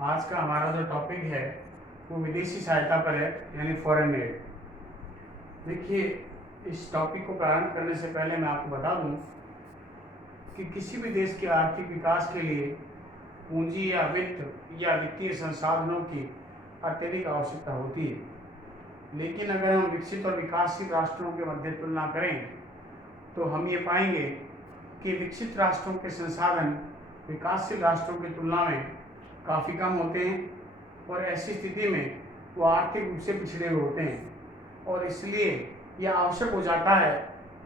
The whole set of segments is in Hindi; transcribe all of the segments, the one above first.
आज का हमारा जो टॉपिक है वो विदेशी सहायता पर है, यानी फॉरेन एड। देखिए, इस टॉपिक को प्रारंभ करने से पहले मैं आपको बता दूं कि किसी भी देश के आर्थिक विकास के लिए पूंजी या वित्त या वित्तीय संसाधनों की अत्यधिक आवश्यकता होती है। लेकिन अगर हम विकसित और विकासशील राष्ट्रों के मध्य तुलना करें तो हम ये पाएंगे कि विकसित राष्ट्रों के संसाधन विकासशील राष्ट्रों की तुलना में काफ़ी कम होते हैं और ऐसी स्थिति में वो आर्थिक रूप से पिछड़े हुए होते हैं और इसलिए यह आवश्यक हो जाता है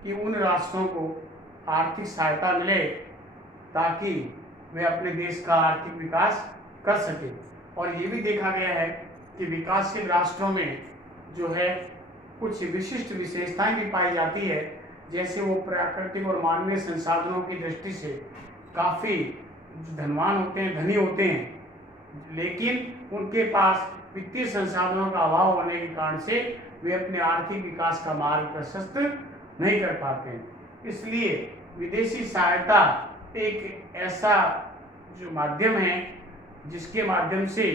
कि उन राष्ट्रों को आर्थिक सहायता मिले ताकि वे अपने देश का आर्थिक विकास कर सके। और ये भी देखा गया है कि विकासशील राष्ट्रों में जो है कुछ विशिष्ट विशेषताएं भी पाई जाती है, जैसे वो प्राकृतिक और मानवीय संसाधनों की दृष्टि से काफ़ी धनवान होते हैं, धनी होते हैं, लेकिन उनके पास वित्तीय संसाधनों का अभाव होने के कारण से वे अपने आर्थिक विकास का मार्ग प्रशस्त नहीं कर पाते हैं। इसलिए विदेशी सहायता एक ऐसा जो माध्यम है जिसके माध्यम से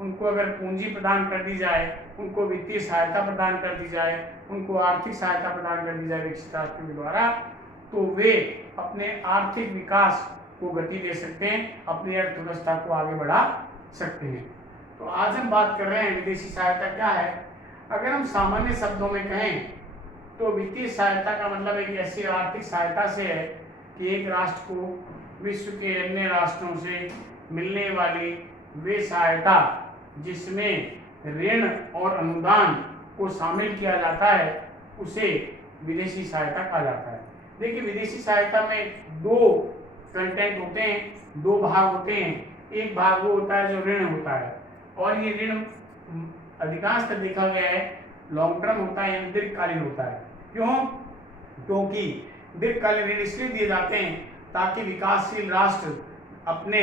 उनको अगर पूंजी प्रदान कर दी जाए, उनको वित्तीय सहायता प्रदान कर दी जाए, उनको आर्थिक सहायता प्रदान कर दी जाए विकसित राष्ट्रों के द्वारा, तो वे अपने आर्थिक विकास को गति दे सकते हैं, अपनी अर्थव्यवस्था को आगे बढ़ा सकते हैं। तो आज हम बात कर रहे हैं विदेशी सहायता क्या है। अगर हम सामान्य शब्दों में कहें तो वित्तीय सहायता का मतलब एक ऐसी आर्थिक सहायता से है कि एक राष्ट्र को विश्व के अन्य राष्ट्रों से मिलने वाली वे सहायता जिसमें ऋण और अनुदान को शामिल किया जाता है उसे विदेशी सहायता कहा जाता है। देखिए, विदेशी सहायता में दो कंटेंट होते हैं, दो भाग होते हैं। एक भाग वो होता है जो ऋण होता है, और ये ऋण अधिकांशतः देखा गया है लॉन्ग टर्म होता है, यानी दीर्घकालीन होता है। क्यों? क्योंकि दीर्घकालीन ऋण इसलिए दिए जाते हैं ताकि विकासशील राष्ट्र अपने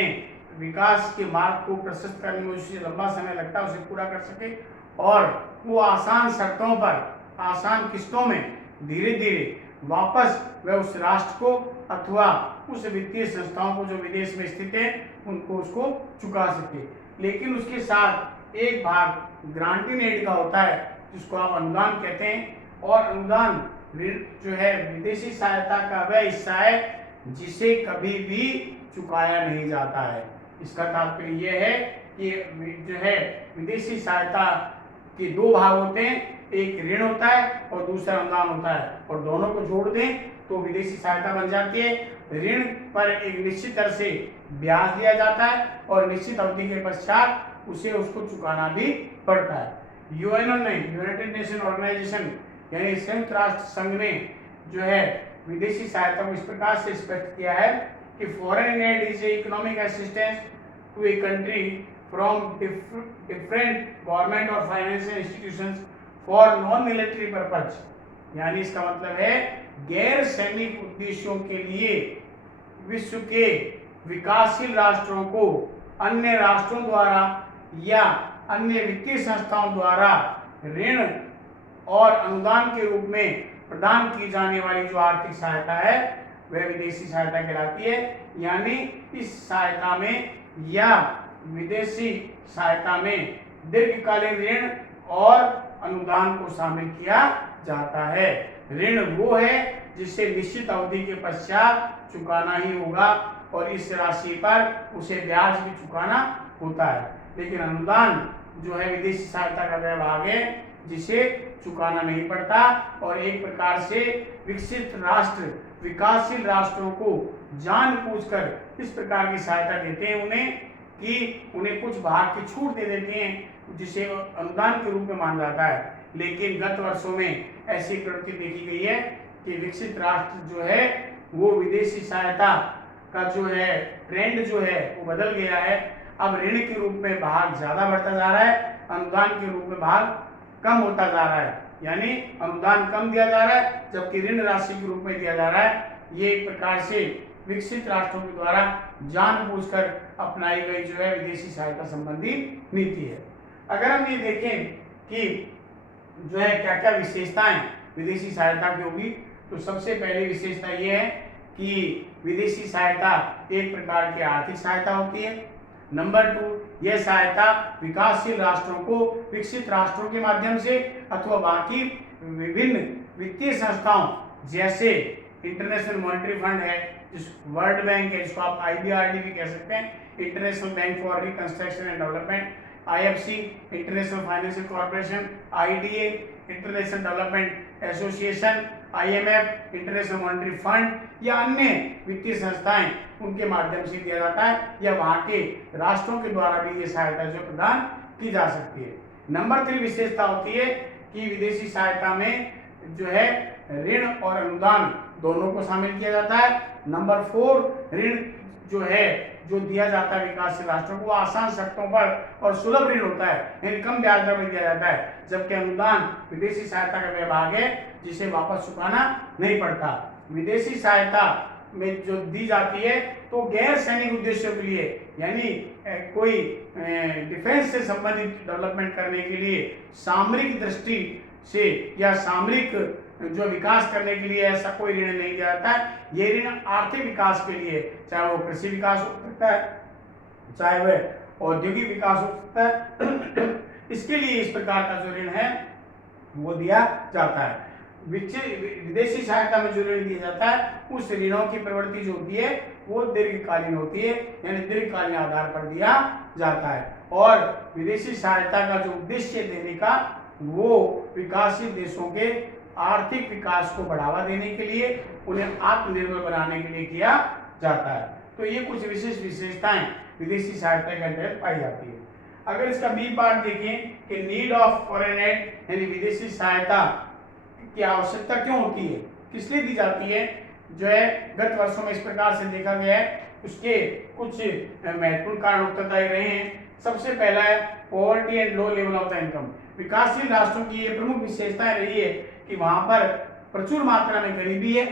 विकास के मार्ग को प्रशस्त करने में उससे लंबा समय लगता है उसे पूरा कर सके, और वो आसान शर्तों पर आसान किस्तों में धीरे धीरे वापस वह उस राष्ट्र को अथवा उस वित्तीय संस्थाओं को जो विदेश में स्थित है उनको उसको चुका सके। लेकिन उसके साथ एक भाग ग्रांटिंग एड का होता है जिसको आप अनुदान कहते हैं, और अनुदान ऋण जो है विदेशी सहायता का वह हिस्सा है जिसे कभी भी चुकाया नहीं जाता है। इसका तात्पर्य यह है कि जो है विदेशी सहायता के दो भाग होते हैं, एक ऋण होता है और दूसरा अनुदान होता है, और दोनों को जोड़ दें तो विदेशी सहायता बन जाती है। ऋण पर एक निश्चित दर से ब्याज दिया जाता है और निश्चित अवधि के पश्चात उसे उसको चुकाना भी पड़ता है। यूएनओ ने, यूनाइटेड नेशन ऑर्गेनाइजेशन यानी संयुक्त राष्ट्र संघ ने जो है विदेशी सहायता को इस प्रकार से स्पष्ट किया है कि foreign aid is economic assistance to a country from different government और financial institutions for non military purpose. यानी इसका मतलब है गैर सैनिक उद्देश्यों के लिए विश्व के विकासशील राष्ट्रों को अन्य राष्ट्रों द्वारा या अन्य वित्तीय संस्थाओं द्वारा ऋण और अनुदान के रूप में प्रदान की जाने वाली जो आर्थिक सहायता है वह विदेशी सहायता कहलाती है। यानी इस सहायता में या विदेशी सहायता में दीर्घकालीन ऋण और अनुदान को शामिल किया जाता है। ऋण वो है जिसे निश्चित अवधि के पश्चात चुकाना ही होगा और इस राशि पर उसे ब्याज भी चुकाना होता है। लेकिन अनुदान जो है विदेशी सहायता का वह भाग है जिसे चुकाना नहीं पड़ता, और एक प्रकार से विकसित राष्ट्र विकासशील राष्ट्रों को जानबूझकर इस प्रकार की सहायता देते हैं उन्हें कि उन्हें कुछ भाग की छूट दे देते हैं जिसे अनुदान के रूप में माना जाता है। लेकिन गत वर्षों में ऐसी प्रवृत्ति देखी गई है कि विकसित राष्ट्र जो है वो विदेशी सहायता का जो है ट्रेंड जो है वो बदल गया है। अब ऋण के रूप में भाग ज्यादा बढ़ता जा रहा है, अनुदान के रूप में भाग कम होता जा रहा है। यानी अनुदान कम दिया जा रहा है जबकि ऋण राशि के रूप में दिया जा रहा है। ये एक प्रकार से विकसित राष्ट्रों के द्वारा जानबूझकर अपनाई गई जो है विदेशी सहायता संबंधी नीति है। अगर हम ये देखें कि जो है क्या क्या विशेषताएं विदेशी सहायता की होगी, तो सबसे पहली विशेषता ये है कि विदेशी सहायता एक प्रकार की आर्थिक सहायता होती है। नंबर 2, यह सहायता विकासशील राष्ट्रों को विकसित राष्ट्रों के माध्यम से अथवा बाकी विभिन्न वित्तीय संस्थाओं जैसे इंटरनेशनल मॉनेटरी फंड है, जिस वर्ल्ड बैंक है, जिसको आप IBRD भी कह सकते हैं, international bank for reconstruction and development, IFC international financial corporation, IDA international development association, IMF international monetary fund या अन्य वित्तीय संस्थाएं, उनके माध्यम से दिया जाता है या वहां के राष्ट्रों के द्वारा भी ये सहायता जो प्रदान की जा सकती है। नंबर 3 विशेषता होती है कि विदेशी सहायता में जो है ऋण और अनुदान दोनों को शामिल किया जाता है। नंबर 4, ऋण जो है जो दिया जाता है विकासशील राष्ट्रों को आसान शर्तों पर और सुलभ ऋण होता है, यानी कम ब्याज दर पर दिया जाता है, जबकि अनुदान विदेशी सहायता का वह भाग है जिसे वापस चुकाना नहीं पड़ता। विदेशी सहायता में जो दी जाती है तो गैर सैनिक उद्देश्यों के लिए, यानी कोई डिफेंस से संबंधित डेवलपमेंट करने के लिए, सामरिक दृष्टि से या सामरिक जो विकास करने के लिए ऐसा कोई ऋण नहीं दिया जाता है। ये ऋण आर्थिक विकास के लिए, चाहे वो कृषि विकास हो सकता है, चाहे वह औद्योगिक विकास हो सकता है, इसके लिए इस प्रकार का जो ऋण है वो दिया जाता है। विदेशी सहायता में जो ऋण दिया जाता है उस ऋणों की प्रवृत्ति जो होती है वो दीर्घकालीन होती है, यानी दीर्घकालीन आधार पर दिया जाता है। और विदेशी सहायता का जो उद्देश्य देने का वो विकासशील देशों के आर्थिक विकास को बढ़ावा देने के लिए, उन्हें आत्मनिर्भर बनाने के लिए किया जाता है। तो ये कुछ विशेष विशेषताएं विदेशी सहायता के अंतर्गत पाई जाती है। अगर इसका बी पार्ट देखें कि नीड ऑफ फॉरेन एड, यानी विदेशी सहायता की आवश्यकता क्यों होती है, किस लिए दी जाती है, जो है गत वर्षों में इस प्रकार से देखा गया है, उसके कुछ महत्वपूर्ण कारण उत्तरदायी रहे हैं। सबसे पहला है poverty and low level of the income. विकासशील राष्ट्रों की ये प्रमुख विशेषताएं रही है कि वहां पर प्रचुर मात्रा में गरीबी है,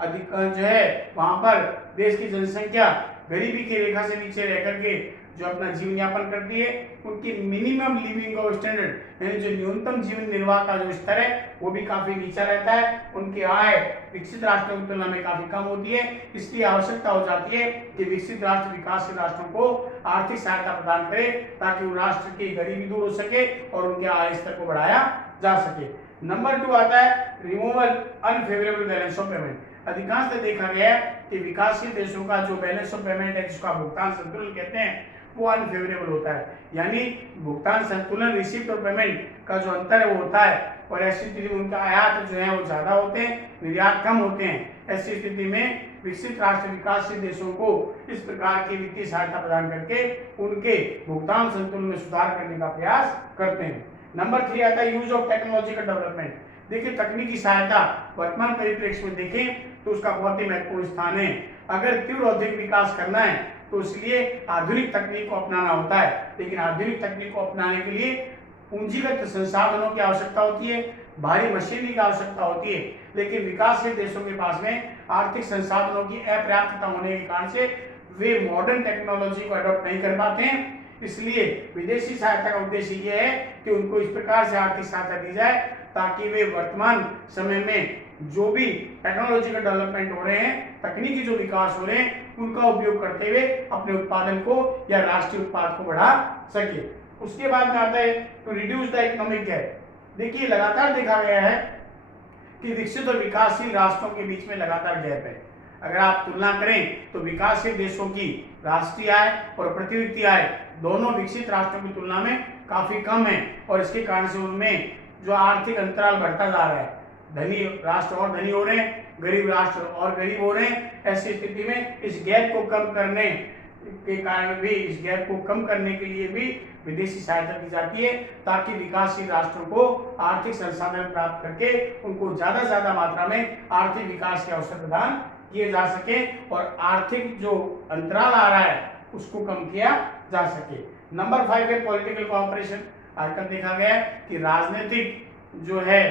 अधिक जो है वहां पर देश की जनसंख्या गरीबी की रेखा से नीचे रह करके जो अपना जीवन यापन करती है, उनकी मिनिमम लिविंग ऑफ स्टैंडर्ड, यानी जो न्यूनतम जीवन निर्वाह का जो स्तर है वो भी काफी नीचा रहता है। उनकी आय विकसित राष्ट्रों की तुलना में काफी कम होती है। इसलिए आवश्यकता हो जाती है कि विकसित राष्ट्र विकासशील राष्ट्रों को आर्थिक सहायता प्रदान करे ताकि वो राष्ट्र की गरीबी दूर हो सके और उनके आय स्तर को बढ़ाया जा सके। नंबर 2 आता है removal unfavourable balance of payment. अधिकांश देखा गया है कि विकासशील देशों का जो बैलेंस ऑफ पेमेंट है, जिसका भुगतान संतुलन कहते हैं, वो अनफेवरेबल होता है, यानी भुगतान संतुलन रिसीप्ट और पेमेंट का जो अंतर है वो होता है। और ऐसी स्थिति में उनका आयात जो है वो ज्यादा होते हैं, निर्यात कम होते हैं। ऐसी स्थिति में विकसित राष्ट्र विकासशील देशों को इस प्रकार की वित्तीय सहायता प्रदान करके उनके भुगतान संतुलन में सुधार करने का प्रयास करते हैं। नंबर 3 आता है यूज ऑफ टेक्नोलॉजिकल डेवलपमेंट। देखिए, तकनीकी सहायता वर्तमान परिप्रेक्ष्य में देखें तो उसका बहुत ही महत्वपूर्ण स्थान है। अगर तीव्र औद्योगिक विकास करना है तो इसलिए आधुनिक तकनीक को अपनाना होता है, लेकिन आधुनिक तकनीक को अपनाने के लिए पूंजीगत संसाधनों की आवश्यकता होती है, भारी मशीनरी की आवश्यकता होती है। लेकिन विकासशील देशों के पास में आर्थिक संसाधनों की अपर्याप्तता होने के कारण से वे मॉडर्न टेक्नोलॉजी को अडॉप्ट नहीं कर पाते हैं। इसलिए विदेशी सहायता का उद्देश्य यह है कि उनको इस प्रकार से आर्थिक सहायता दी जाए ताकि वे वर्तमान समय में जो भी टेक्नोलॉजिकल डेवलपमेंट हो रहे हैं, तकनीकी जो विकास हो रहे हैं, उनका उपयोग करते हुए अपने उत्पादन को या राष्ट्रीय उत्पाद को बढ़ा सके। उसके बाद में आता है to reduce the economic gap. देखिए, लगातार देखा गया है कि विकसित और विकासशील राष्ट्रों के बीच में लगातार गैप है। अगर आप तुलना करें तो विकासशील देशों की राष्ट्रीय आय और प्रति व्यक्ति आय दोनों विकसित राष्ट्रों की तुलना में काफी कम है, और इसके कारण से उनमें जो आर्थिक अंतराल बढ़ता जा रहा है, धनी राष्ट्र और धनी हो रहे हैं, गरीब राष्ट्र और गरीब हो रहे हैं। ऐसी स्थिति में इस गैप को कम करने के कारण भी, इस गैप को कम करने के लिए भी विदेशी सहायता दी जाती है ताकि विकासशील राष्ट्रों को आर्थिक संसाधन प्राप्त करके उनको ज्यादा से ज्यादा मात्रा में आर्थिक विकास के अवसर प्रदान किए जा सके और आर्थिक जो अंतराल आ रहा है उसको कम किया जा सके। नंबर 5 है पॉलिटिकल कोऑपरेशन। आजकल देखा गया है कि राजनीतिक जो है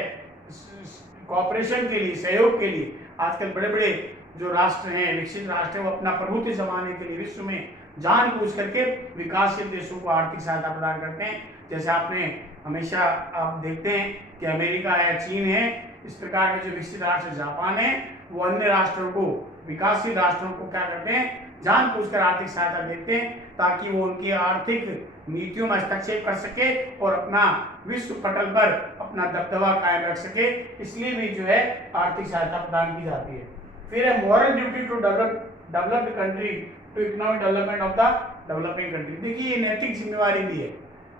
कोऑपरेशन के लिए, सहयोग के लिए आजकल बड़े बड़े जो राष्ट्र हैं, विकसित राष्ट्र हैं, वो अपना प्रभुत्व जमाने के लिए विश्व में जानबूझ करके विकासशील देशों को आर्थिक सहायता प्रदान करते हैं। जैसे आपने हमेशा आप देखते हैं कि अमेरिका है, चीन है, इस प्रकार के जो विकसित राष्ट्र, जापान है, वो अन्य राष्ट्रों को, विकासशील राष्ट्रों को क्या करते हैं, जानबूझकर आर्थिक सहायता देते हैं ताकि वो उनकी आर्थिक नीतियों में हस्तक्षेप कर सके और अपना विश्व पटल पर अपना दबदबा कायम रख सके, इसलिए भी जो है आर्थिक सहायता प्रदान की जाती है। फिर है moral duty to developed country to economic development of the developing country. देखिए, ये नैतिक जिम्मेवारी भी है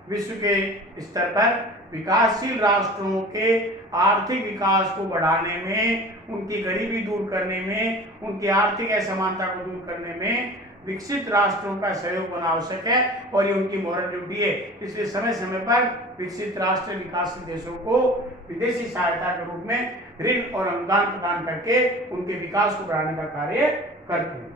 विश्व के स्तर पर विकासशील राष्ट्रों के आर्थिक विकास को बढ़ाने में, उनकी गरीबी दूर करने में, उनकी आर्थिक असमानता को दूर करने में विकसित राष्ट्रों का सहयोग होना आवश्यक है और ये उनकी मॉरल ड्यूटी है। इसलिए समय समय पर विकसित राष्ट्र विकासशील देशों को विदेशी सहायता के रूप में ऋण और अनुदान प्रदान करके उनके विकास को बढ़ाने का कार्य करते हैं।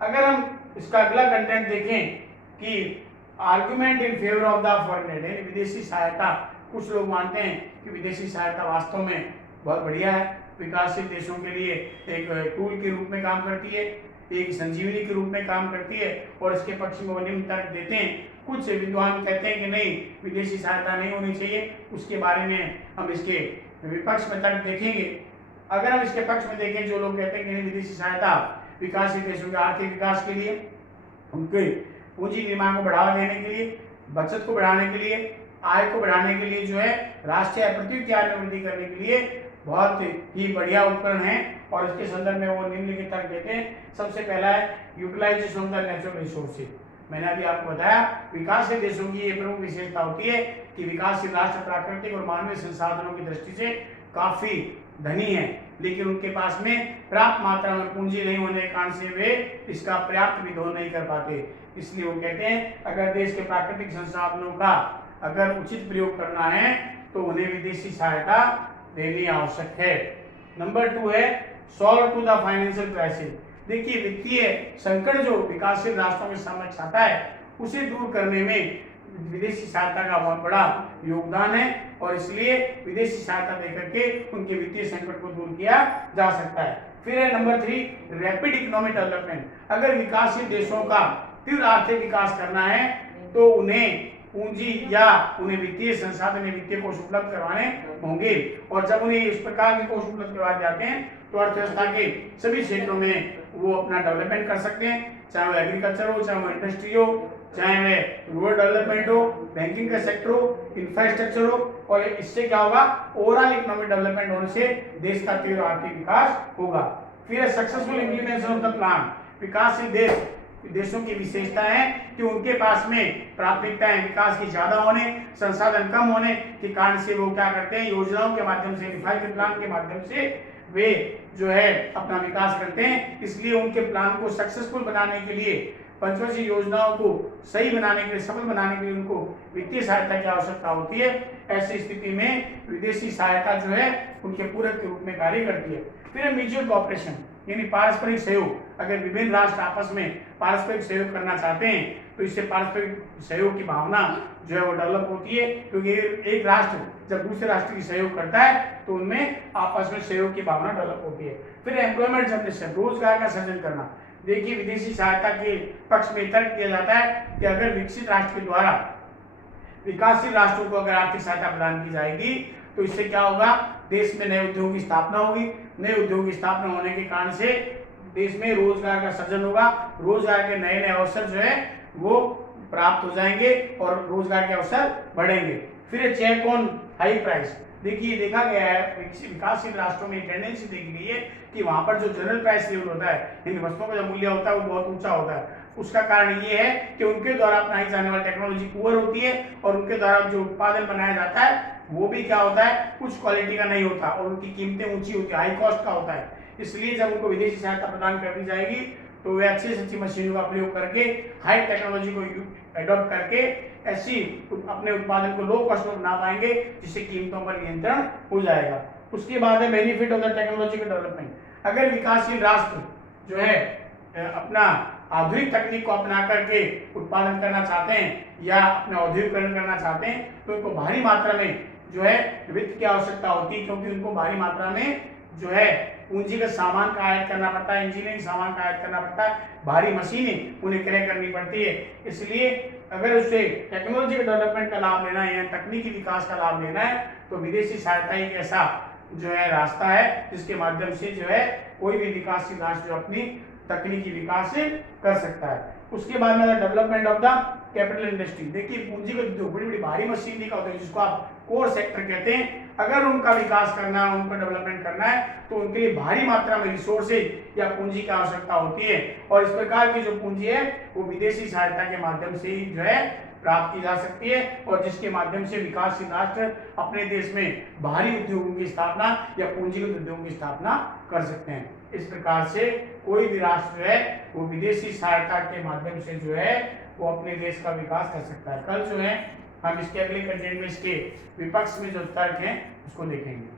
अगर हम इसका अगला कंटेंट देखें कि argument in favour of the foreign add, विदेशी सहायता, कुछ लोग मानते हैं कि विदेशी सहायता वास्तव में बहुत बढ़िया है, विकासशील देशों के लिए एक टूल के रूप में काम करती है, एक संजीवनी के रूप में काम करती है और इसके पक्ष में वो निम्न तर्क देते हैं। कुछ विद्वान कहते हैं कि नहीं, विदेशी सहायता नहीं होनी चाहिए। उसके बारे में हम इसके विपक्ष में तर्क देखेंगे। अगर हम इसके पक्ष में देखें, जो लोग कहते हैं कि नहीं, विदेशी सहायता विकासशील देशों के आर्थिक विकास के लिए, उनके पूंजी निर्माण को बढ़ावा देने के लिए, बचत को बढ़ाने के लिए, आय को बढ़ाने के लिए, जो है राष्ट्रीय प्रत्युत्पादन आय में वृद्धि करने के लिए बहुत ही बढ़िया उपकरण है और इसके संदर्भ में वो निम्नलिखित तर्क देते हैं। सबसे पहला है utilisation of the natural resources. मैंने अभी आपको बताया विकासशील देशों की ये प्रमुख विशेषता होती है कि विकासशील राष्ट्र प्राकृतिक और मानवीय संसाधनों की दृष्टि से काफी धनी है, लेकिन उनके पास में पर्याप्त मात्रा में पूंजी नहीं होने के कारण से वे इसका पर्याप्त विधोन नहीं कर पाते। इसलिए वो कहते हैं अगर देश के प्राकृतिक संसाधनों का अगर उचित प्रयोग करना है तो उन्हें विदेशी सहायता देनी आवश्यक है। नंबर 2 है solve to the financial crisis. देखिए, वित्तीय संकट जो विकासशील राष्ट्रों के सामने छाता है उसे दूर करने में विदेशी सहायता का बहुत बड़ा योगदान है और इसलिए विदेशी सहायता देकर के उनके वित्तीय संकट को दूर किया जा सकता है। फिर है नंबर 3 रैपिड इकोनॉमिक डेवलपमेंट। अगर विकासशील देशों का तीव्र आर्थिक विकास करना है तो उन्हें पूंजी या उन्हें वित्तीय संसाधन या वित्तीय कोष उपलब्ध करवाने होंगे और जब उन्हें इस प्रकार के कोष उपलब्ध करवाए जाते हैं तो अर्थव्यवस्था के सभी क्षेत्रों में वो अपना डेवलपमेंट कर सकते हैं, चाहे वो एग्रीकल्चर हो, चाहे वो इंडस्ट्री हो, चाहे वह रूरल डेवलपमेंट हो, बैंकिंग का सेक्टर हो, इंफ्रास्ट्रक्चर हो। और इससे क्या होगा, ओवरऑल इकोनॉमिक डेवलपमेंट होने से देश का तीव्र आर्थिक विकास होगा। फिर successful implementation of the plan. विकासशील देशों की विशेषता है कि उनके पास में प्राथमिकताएं विकास की ज्यादा होने, संसाधन कम होने के कारण से वो क्या करते हैं, योजनाओं के माध्यम से, डिफाइंड प्लान के माध्यम से वे जो है अपना विकास करते हैं। इसलिए उनके प्लान को सक्सेसफुल बनाने के लिए, पंचवर्षीय योजनाओं को सही बनाने के लिए, सफल बनाने के लिए उनको वित्तीय सहायता की आवश्यकता होती है। ऐसी स्थिति में विदेशी सहायता जो है उनके पूरक के रूप में कार्य करती है। फिर म्यूचुअल कोऑपरेशन यानी पारस्परिक सहयोग। अगर विभिन्न राष्ट्र आपस में पारस्परिक सहयोग करना चाहते हैं तो इससे पारस्परिक सहयोग की भावना जो है वो डेवलप होती है, क्योंकि एक राष्ट्र जब दूसरे राष्ट्र की सहयोग करता है तो उनमें आपस में सहयोग की भावना डेवलप होती है। फिर एम्प्लॉयमेंट जनरेशन, रोजगार का सृजन करना। देखिए, विदेशी सहायता के पक्ष में तर्क किया जाता है कि अगर विकसित राष्ट्र के द्वारा विकासशील राष्ट्रों को अगर आर्थिक सहायता प्रदान की जाएगी तो इससे क्या होगा, देश में नए उद्योग की स्थापना होगी। नए उद्योग की स्थापना होने के कारण से देश में रोजगार का सृजन होगा, रोजगार के नए नए अवसर जो है वो प्राप्त हो जाएंगे और रोजगार के अवसर बढ़ेंगे। फिर चेक ऑन हाई प्राइस। देखिए, देखा गया है विकासशील राष्ट्रों में टेंडेंसी देखी गई है कि वहां पर जो जनरल प्राइस लेवल होता है, इन वस्तुओं का जो मूल्य होता है वो बहुत ऊंचा होता है। उसका कारण ये है कि उनके द्वारा अपनाई जाने वाली टेक्नोलॉजी पुअर होती है और उनके द्वारा जो उत्पादन बनाया जाता है वो भी क्या होता है, कुछ क्वालिटी का नहीं होता और उनकी कीमतें ऊंची होती है, हाई कॉस्ट का होता है। इसलिए जब उनको विदेशी सहायता प्रदान कर दी जाएगी तो वे अच्छी से अच्छी मशीनों का प्रयोग करके हाई टेक्नोलॉजी को एडॉप्ट करके ऐसी अपने उत्पादन को लो कॉस्ट में बना पाएंगे जिससे कीमतों पर नियंत्रण हो जाएगा। उसके बाद है benefit of the technological development. अगर विकासशील राष्ट्र जो है अपना आधुनिक तकनीक को अपना करके उत्पादन करना चाहते हैं या अपना औद्योगिकरण करना चाहते हैं तो उनको भारी मात्रा में जो है वित्त की आवश्यकता होती है, क्योंकि उनको भारी मात्रा में जो है पूंजीगत सामान का आयात करना पड़ता है, इंजीनियरिंग सामान का आयात करना पड़ता है, भारी मशीनें उन्हें क्रय करनी पड़ती है। इसलिए अगर उसे टेक्नोलॉजी डेवलपमेंट का लाभ लेना है या तकनीकी विकास का लाभ लेना है तो विदेशी सहायता एक ऐसा जो है रास्ता है जिसके माध्यम से जो है कोई भी विकासशील राष्ट्र जो अपनी तकनीकी विकास कर सकता है। उसके बाद में development of the capital industry. देखिए पूंजीगत उद्योग बड़ी बड़ी भारी मशीनरी का होता है जिसको आप कोर सेक्टर कहते हैं, अगर उनका विकास करना है, उनका डेवलपमेंट करना है तो उनके लिए भारी मात्रा में रिसोर्सेज या पूंजी की आवश्यकता होती है। और इस प्रकार की जो पूंजी है वो विदेशी सहायता के माध्यम से ही जो है प्राप्त की जा सकती है, और जिसके माध्यम से विकासशील राष्ट्र अपने देश में भारी उद्योगों की स्थापना या पूंजीगत उद्योगों की स्थापना कर सकते हैं। इस प्रकार से कोई भी राष्ट्र है वो विदेशी सहायता के माध्यम से जो है वो अपने देश का विकास कर सकता है। कल जो है हम इसके अगले कंटेंट में इसके विपक्ष में जो तर्क हैं उसको देखेंगे।